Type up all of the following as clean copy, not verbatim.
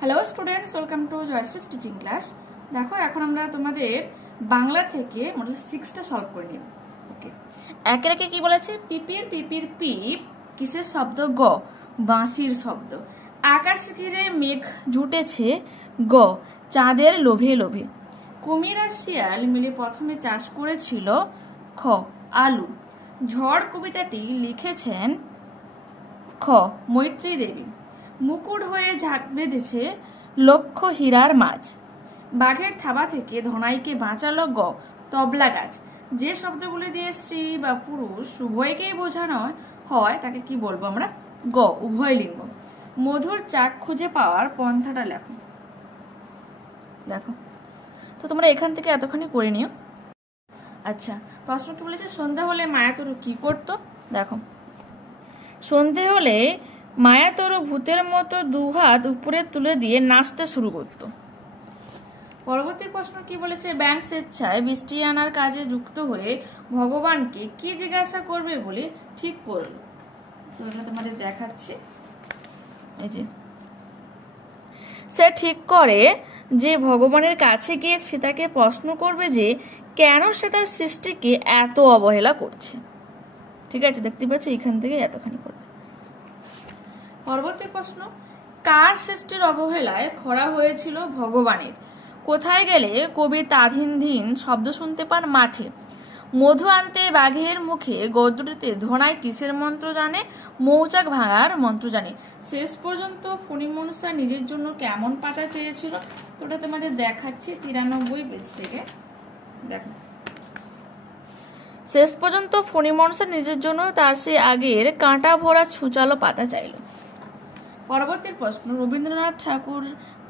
Hello students, welcome to Jayashree teaching class. দেখো এখন আমরা তোমাদের বাংলা থেকে মডেল 6টা সলভ করে নিব। ওকে, একের একে কি বলেছে? পিপির পিপির পিপ কিসের শব্দ? গ, বাঁশির শব্দ। আকাশ ঘিরে মেঘ জুটেছে, গ, চাঁদের লোভে লোভে। কুমির আর শিয়াল মিলে প্রথমে চাষ করেছিল, খ, আলু। ঝড় কবিতাটি লিখেছেন, খ, মৈত্রী দেবী। মুকুট হয়ে ঝাঁক বেঁধেছে লক্ষ হীরার মাছ। বাঘের থাবা থেকে ধনাইকে বাঁচালো, গ, তবলা গাছ। যে শব্দগুলি দিয়ে স্ত্রী বা পুরুষ উভয়কেই বোঝানো হয় তাকে কি বলবো আমরা? গ, উভয় লিঙ্গ। মধুর চাক খুঁজে পাওয়ার পন্থাটা লেখো। দেখো তো তোমরা এখান থেকে এতখানি করে নিও। আচ্ছা, প্রশ্ন কি বলেছে? সন্ধ্যা হলে মায়াতরু কি করতো? দেখো, সন্ধে হলে মায়াতরু ভূতের মতো দুহাত উপরে তুলে দিয়ে নাচতে শুরু করত। পরবর্তী প্রশ্ন কি বলেছে? ব্যাংক স্বেচ্ছায় বৃষ্টি আনার কাজে যুক্ত হয়ে ভগবানকে কি জিজ্ঞাসা করবে বলে ঠিক করল। তো এটা তোমাদের দেখাচ্ছি। এই যে, সে ঠিক করে যে ভগবানের কাছে গিয়ে সীতাকে প্রশ্ন করবে যে কেন সে তার সৃষ্টিকে এত অবহেলা করছে। ঠিক আছে, দেখতে পাচ্ছ এখান থেকে এতখানি করবে। পরবর্তী প্রশ্ন, কার সৃষ্টির অবহেলায় খরা হয়েছিল? ভগবানের। কোথায় গেলে কবি তাধিন ধিন শব্দ শুনতে পান? মাঠে। মধু আনতে বাঘের মুখে গদ্যটিতে ধনাই কিসের মন্ত্র জানে? মৌচাক ভাঙার মন্ত্র জানে। শেষ পর্যন্ত ফণিমনসা নিজের জন্য কেমন পাতা চেয়েছিল? তো ওটা তোমাদের দেখাচ্ছি 93 পেজ থেকে। দেখো, শেষ পর্যন্ত ফণিমনসা নিজের জন্য তার সেই আগের কাঁটা ভরা ছুঁচালো পাতা চাইল। পরবর্তী প্রশ্ন, রবীন্দ্রনাথ ঠাকুর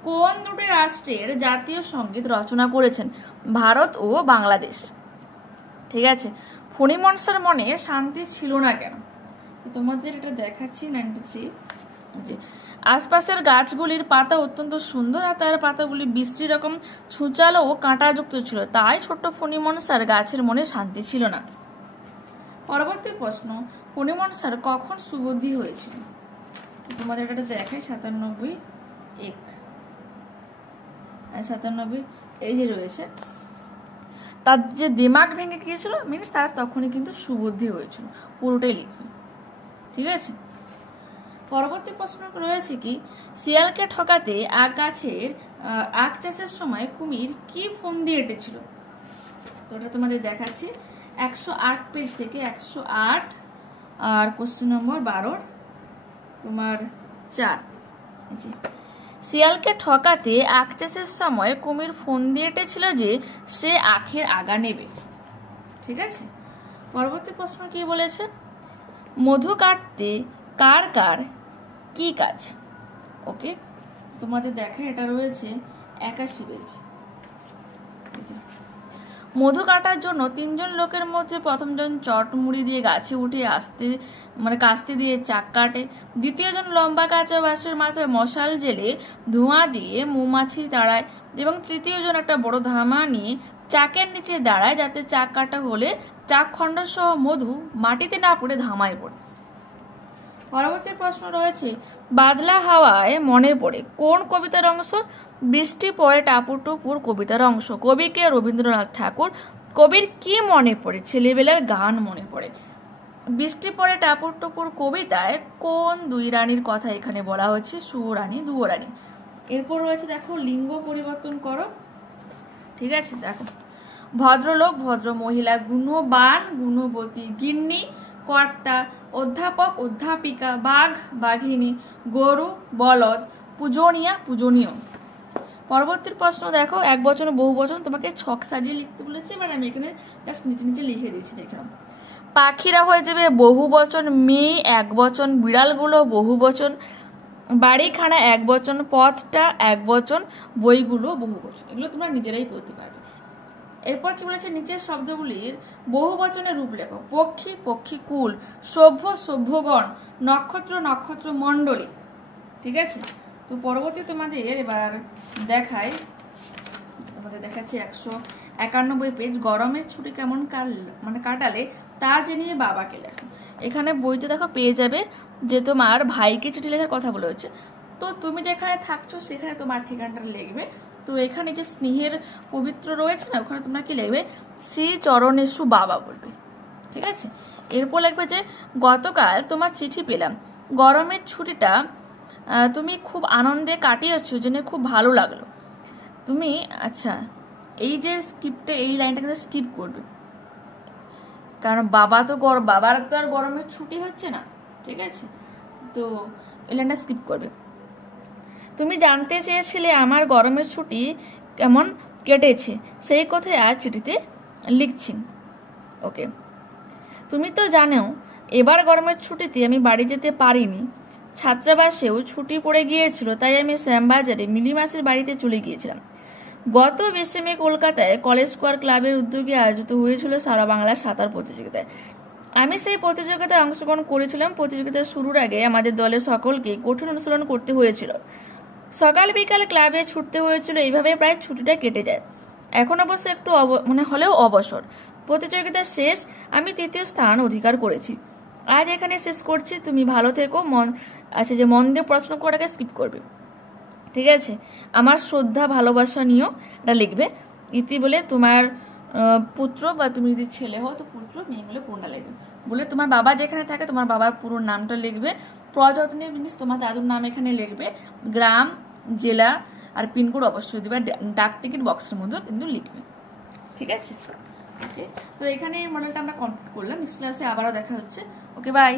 কোন দুটি রাষ্ট্রের জাতীয় সঙ্গীত রচনা করেছেন? ভারত ও বাংলাদেশ। ঠিক আছে, ফণিমনসার মনে শান্তি ছিল না কেন? তোমাদের এটা দেখাচ্ছি 93। যে আশপাশের গাছগুলির পাতা অত্যন্ত সুন্দর আর তার পাতাগুলি বিশ্রী রকম ছুঁচালো ও কাঁটাযুক্ত ছিল, তাই ছোট্ট ফণিমনসার গাছের মনে শান্তি ছিল না। পরবর্তী প্রশ্ন, ফণিমনসার কখন সুবুদ্ধি হয়েছিল? তোমাদের এটা দেখায় 97 এক 97 এই যে রয়েছে। তার যে দিমাগ ভেঙে গিয়েছিল মিনস তার তখনই কিন্তু সুবুদ্ধি হয়েছিল, পুরোটাই লিখবে। ঠিক আছে, পরবর্তী প্রশ্ন রয়েছে কি? শিয়ালকে ঠকাতে আখ চাষের সময় কুমির কি ফন্দি এঁটেছিল? তো ওটা তোমাদের দেখাচ্ছি 108 পেজ থেকে 108 আর কোশ্চেন নম্বর 12 তোমার 4। শিয়ালকে ঠকাতে আখ চাষের সময় কুমির ফন্দি এঁটেছিল যে সে আখের আগা নেবে। ঠিক আছে, পরবর্তী প্রশ্ন কি বলেছে? মধু কাটতে কার কার কি কাজ? ওকে, তোমাদের দেখা এটা রয়েছে 81 পেজ। মধু কাটার জন্য 3 জন লোকের মধ্যে প্রথমজন চট মুড়ি দিয়ে গাছে উঠে কাস্তে দিয়ে চাক কাটে। দ্বিতীয় জন লম্বা কাঁচা বাঁশের মাথায় মশাল জেলে ধোঁয়া দিয়ে মৌমাছি তাড়ায় এবং তৃতীয় জন একটা বড় ধামা নিয়ে চাকের নিচে দাঁড়ায় যাতে চাক কাটা হলে চাক খণ্ড সহ মধু মাটিতে না পড়ে ধামায় পড়ে। পরবর্তী প্রশ্ন রয়েছে, বাদলা হাওয়ায় মনে পড়ে কোন কবিতার অংশ? বৃষ্টি পড়ে টাপুর টুপুর কবিতার অংশ। কবিকে রবীন্দ্রনাথ ঠাকুর। কবির কি মনে পড়ে? ছেলেবেলার গান মনে পড়ে। বৃষ্টি পড়ে টাপুর টুপুর কবিতায় কোন দুই রানীর কথা এখানে বলা হচ্ছে? সুরানী, দুয়োরানী। এরপর রয়েছে দেখো, লিঙ্গ পরিবর্তন করো। ঠিক আছে, দেখো, ভদ্রলোক, ভদ্র মহিলা, গুণবান, গুণবতী, গিন্নি, কর্তা, অধ্যাপক, অধ্যাপিকা, বাঘ, বাঘিনী, গরু, বলদ, পূজনীয়া, পূজনীয়। পরবর্তী প্রশ্ন দেখো, এক বচন বহু বচন তোমাকে ছক সাজিয়ে লিখতে বলেছে, এবার আমি এখানে জাস্ট নিচে নিচে লিখে দিচ্ছি। দেখলাম পাখিরা হয়ে যাবে বহু বচন, মেয়ে এক বচন, বিড়ালগুলো বহু বচন, বাড়িখানা এক বচন, পথটা এক বচন, বইগুলো বহু বচন। এগুলো তোমরা নিজেরাই করতে পারবে। এরপর কি বলেছে? নিচের শব্দগুলির বহু বচনের রূপ লেখো। পক্ষী, পক্ষী কুল, সভ্য, সভ্যগণ, নক্ষত্র, নক্ষত্র মণ্ডলী। ঠিক আছে, তো পরবর্তী তোমাদের এবার দেখাচ্ছে 191 পেজ। গরমের ছুটি কেমন কাটালে তা জেনে বাবাকে লেখো। এখানে বইতে দেখো পেয়ে যাবে যে তোমার ভাইকে চিঠি লেখার কথা বলা হচ্ছে। তো তুমি যেখানে থাকছো সেখানে তোমার ঠিকানাটা লিখবে। তো এখানে যে স্নেহের পবিত্র রয়েছে না, ওখানে তোমরা কি লিখবে, শ্রী চরণেশু বাবা বলবে। ঠিক আছে, এরপর লিখবে যে গতকাল তোমার চিঠি পেলাম, গরমের ছুটিটা তুমি খুব আনন্দে কাটিয়েছো জেনে খুব ভালো লাগলো। তুমি আচ্ছা এই যে স্কিপটা, এই লাইনটা কিন্তু স্কিপ করবে, কারণ বাবার তো আর গরমের ছুটি হচ্ছে না। ঠিক আছে, তো এই লাইনটা স্কিপ করবে। তুমি জানতে চেয়েছিলে আমার গরমের ছুটি কেমন কেটেছে, সেই কথাই আজ চিঠিতে লিখছি। ওকে, তুমি তো জানো এবার গরমের ছুটিতে আমি বাড়ি যেতে পারিনি, ছাত্রাবাসেও ছুটি পড়ে গিয়েছিল, তাই আমি শ্যামবাজারে মিলিমাসের বাড়িতে চলে গিয়েছিলাম। গত 20 মে কলকাতায় কলেজ স্কোয়ার ক্লাবের উদ্যোগে আয়োজিত হয়েছিল সারা বাংলা সাঁতার প্রতিযোগিতায়। আমি সেই প্রতিযোগিতায় অংশগ্রহণ করেছিলাম। প্রতিযোগিতা শুরুর আগে আমাদের দলের সকলকে কঠিন অনুশীলন করতে হয়েছিল। সকাল বিকাল ক্লাবে ছুটতে হয়েছিল, এইভাবে প্রায় ছুটিটা কেটে যায়। এখন অবশ্য একটু হলেও অবসর। প্রতিযোগিতা শেষ, আমি 3য় স্থান অধিকার করেছি। আজ এখানে শেষ করছি, তুমি ভালো থেকো। মন দিয়ে পড়াশোনা করাকে স্কিপ করবে। ঠিক আছে, আমার শ্রদ্ধা ভালোবাসা নিয়েও এটা লিখবে। ইতি বলে তোমার পুত্র, বা তুমি যদি ছেলে হও তো পুত্র, মেয়ে হলে পূর্ণা লিখবে। বলে তোমার বাবা যেখানে থাকে তোমার বাবার পুরো নামটা লিখবে। প্রযত্নে জিনিস তোমার দাদুর নাম এখানে লিখবে, গ্রাম, জেলা আর পিনকোড অবশ্যই দিবে, ডাক টিকিট বক্সের মধ্যে কিন্তু লিখবে। ঠিক আছে, ওকে, তো এখানে এই মডেলটা আমরা কমপ্লিট করলাম। নেক্সট ক্লাসে আবারও দেখা হচ্ছে। ওকে, বাই।